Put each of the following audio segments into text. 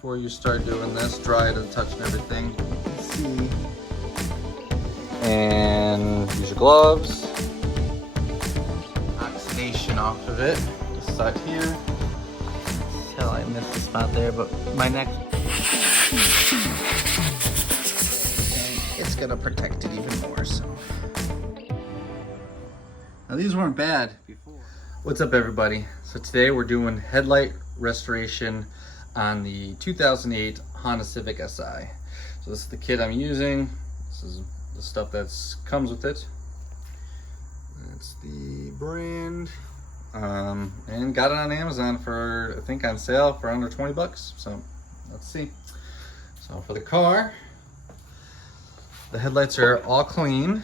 before you start doing this. Dry to the touch and everything. Let's see. And use your gloves. Oxidation off of it. This side here. Hell, I missed the spot there, but my next. It's gonna protect it even more. So. Now these weren't bad before. What's up, everybody? So today we're doing headlight restoration on the 2008 Honda Civic SI. So this is the kit I'm using. This is the stuff that comes with it. That's the brand. And got it on Amazon for, I think, on sale for under 20 bucks. So let's see. So for the car, the headlights are all clean.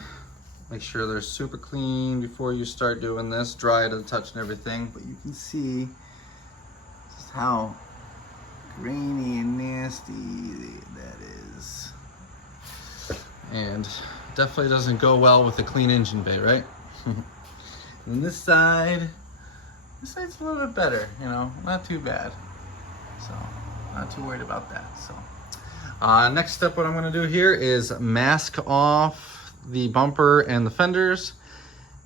Make sure they're super clean before you start doing this. Dry to the touch and everything. But you can see just how grainy and nasty that is. And definitely doesn't go well with a clean engine bay, right? And this side's a little bit better, you know, not too bad. So, not too worried about that. So, next step, what I'm gonna do here is mask off the bumper and the fenders,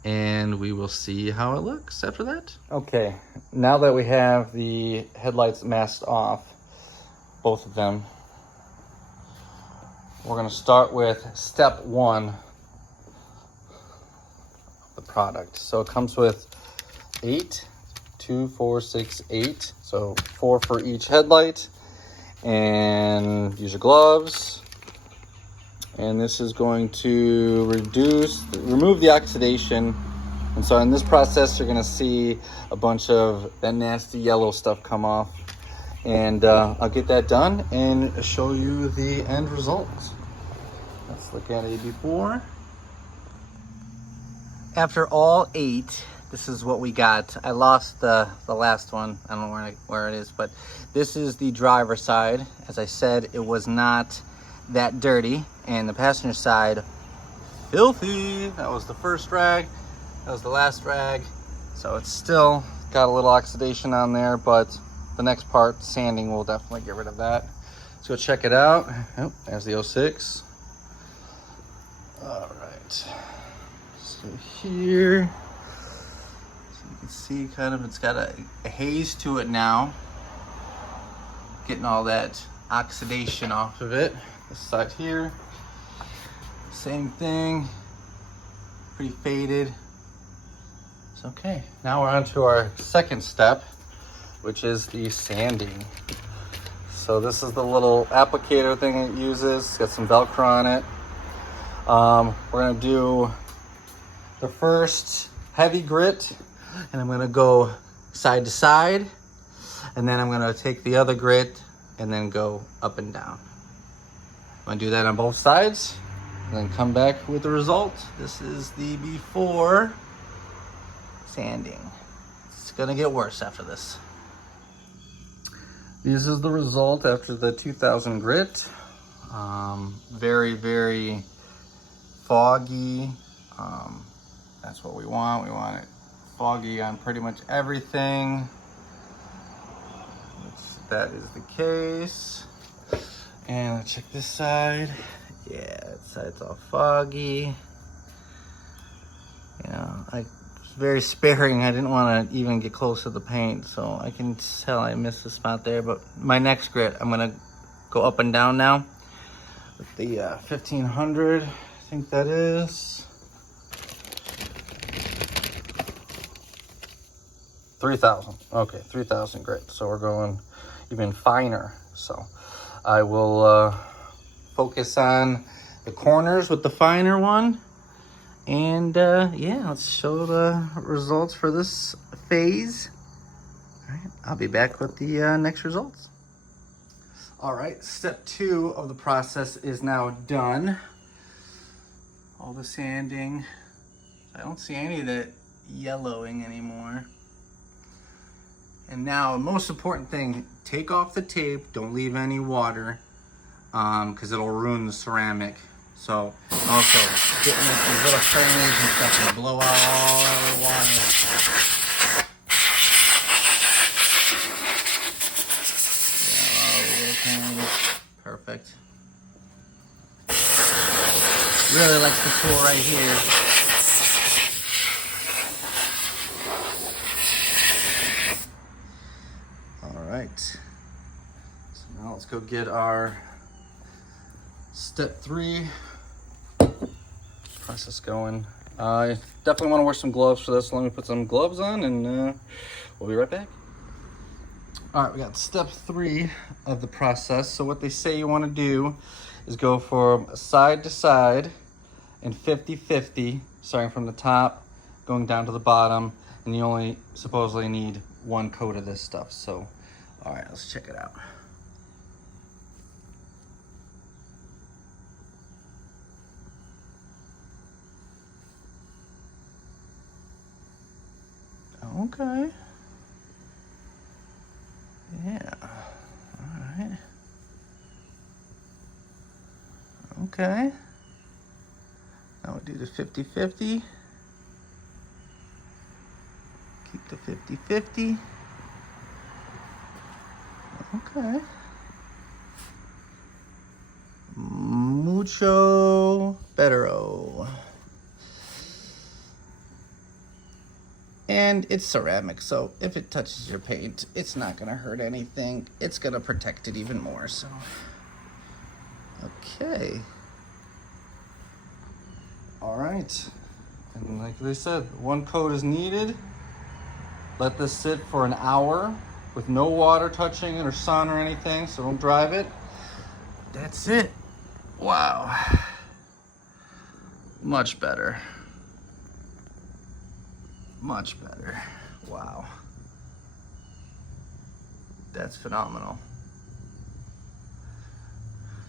and we will see how it looks after that. Okay, now that we have the headlights masked off, both of them, we're gonna start with step one of the product. So it comes with 8, 2, 4, 6, 8. So 4 for each headlight, and use your gloves. And this is going to remove the oxidation. And so in this process, you're gonna see a bunch of that nasty yellow stuff come off. And I'll get that done and show you the end result. Let's look at a before. After all 8, this is what we got. I lost the last one. I don't know where it is, but this is the driver's side. As I said, it was not that dirty, and the passenger side, filthy. That was the first rag, that was the last rag. So it's still got a little oxidation on there, but the next part, sanding, will definitely get rid of that. Let's go check it out. Oh, there's the 06. All right, so here, so you can see kind of, it's got a haze to it now. Getting all that oxidation off of it. This side here, same thing, pretty faded. It's okay. Now we're on to our second step, which is the sanding. So this is the little applicator thing it uses. It's got some Velcro on it. We're gonna do the first heavy grit, and I'm gonna go side to side, and then I'm gonna take the other grit and then go up and down. I'm gonna do that on both sides and then come back with the result. This is the before sanding. It's gonna get worse after this. This is the result after the 2000 grit. Very, very foggy. That's what we want. We want it foggy on pretty much everything. That is the case. And let's check this side. Yeah, that side's all foggy. You know, I was very sparing. I didn't want to even get close to the paint, so I can tell I missed the spot there. But my next grit, I'm gonna go up and down now with the 1500. I think that is 3000. Okay, 3000 grit. So we're going even finer. So I will focus on the corners with the finer one, and yeah, let's show the results for this phase. All right, I'll be back with the next results. All right, step 2 of the process is now done. All the sanding. I don't see any of that yellowing anymore. And now, most important thing, take off the tape. Don't leave any water, because it'll ruin the ceramic. So, also, getting these little frames and stuff and blow out all the water. And perfect. Really likes the tool right here. All right. So now let's go get our step 3 process going. I definitely want to wear some gloves for this. Let me put some gloves on and we'll be right back. All right, we got step 3 of the process. So what they say you want to do is go from side to side and 50-50, starting from the top, going down to the bottom, and you only supposedly need 1 coat of this stuff. So, all right, let's check it out. Okay. Yeah. All right. Okay. Now we do the 50-50. Keep the 50-50. Okay. Mucho bettero. And it's ceramic, so if it touches your paint, it's not gonna hurt anything. It's gonna protect it even more, so. Okay. All right. And like they said, 1 coat is needed. Let this sit for an hour with no water touching it or sun or anything, so don't drive it. That's it. Wow. Much better. Much better. Wow. That's phenomenal.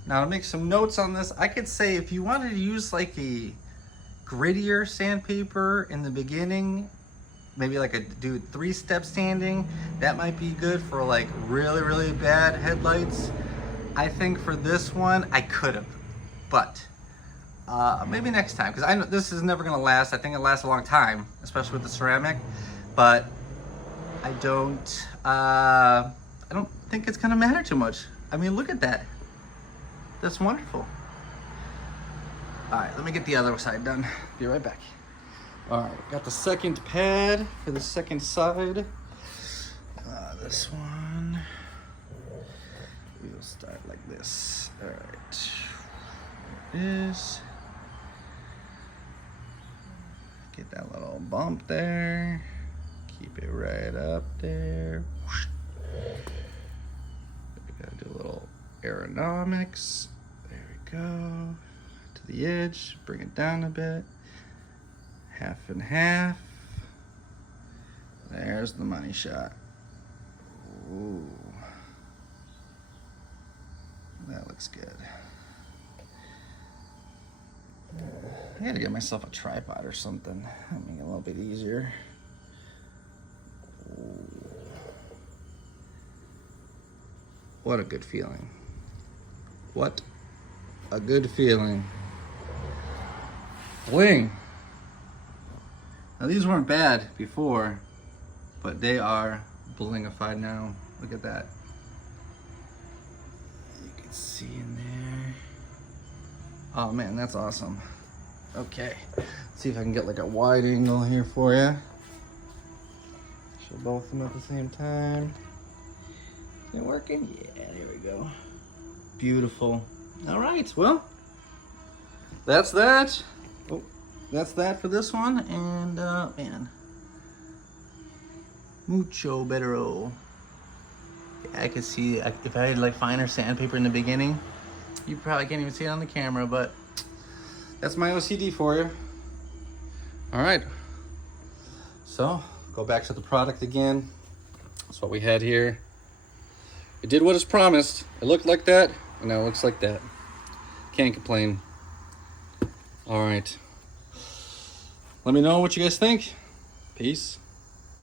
Now to make some notes on this, I could say if you wanted to use like a grittier sandpaper in the beginning, maybe like do 3-step sanding, that might be good for like really bad headlights. I think for this one, I could have, but maybe next time, because I know this is never gonna last. I think it lasts a long time, especially with the ceramic, but I don't think it's gonna matter too much. I mean, look at that. That's wonderful. All right, let me get the other side done. Be right back. All right, got the second pad for the second side. This one, we'll start like this. All right, there it is. Get that little bump there. Keep it right up there. We gotta do a little aerodynamics. There we go. To the edge, bring it down a bit. Half and half. There's the money shot. Ooh. That looks good. I gotta get myself a tripod or something. That'll make it a little bit easier. Ooh. What a good feeling. What a good feeling. Bling. Now these weren't bad before, but they are blingified now. Look at that. You can see in there. Oh man, that's awesome. Okay, let's see if I can get like a wide angle here for you. Show both of them at the same time. Is it working? Yeah, there we go. Beautiful. All right, well, that's that. Oh, that's that for this one. And man, mucho bettero. Yeah, I could see if I had like finer sandpaper in the beginning, you probably can't even see it on the camera, but that's my OCD for you. All right, so go back to the product again. That's what we had here. It did what it's promised. It looked like that, and now it looks like that. Can't complain. All right. Let me know what you guys think. Peace.